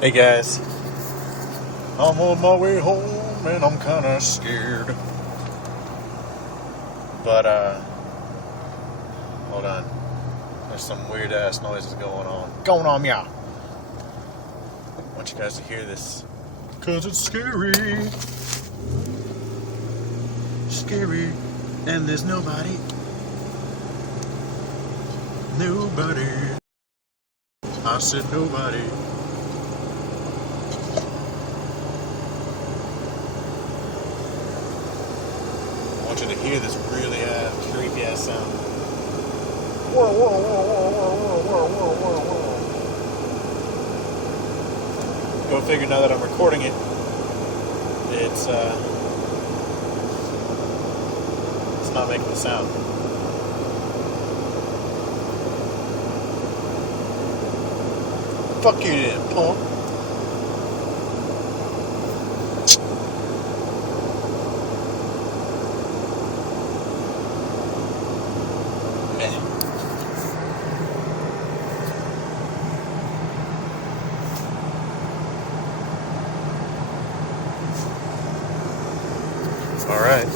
Hey guys, I'm on my way home and I'm kinda scared. But, hold on. There's some weird ass noises going on, yeah. I want you guys to hear this. Cause it's scary. Scary. And there's nobody. Nobody. I said nobody. I want you to hear this really creepy ass sound. Whoa, whoa, whoa, whoa, whoa, whoa, whoa, whoa, whoa. Go figure, now that I'm recording it, it's not making the sound. Fuck you then, punk. All right.